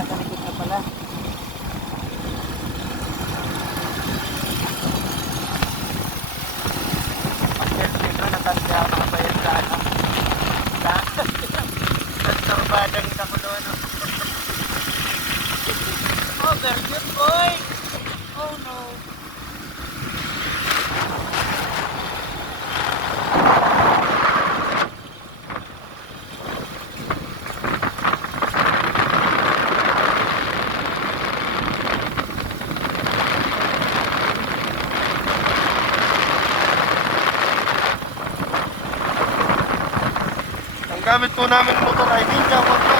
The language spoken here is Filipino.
nasa likod na pala. Pag-selfie natanda ako nakabayad sa ano. Sa turbadang kita ko doon. Oh, very good boy! Oh no! Ang gamit po namin motor ay Ninja 1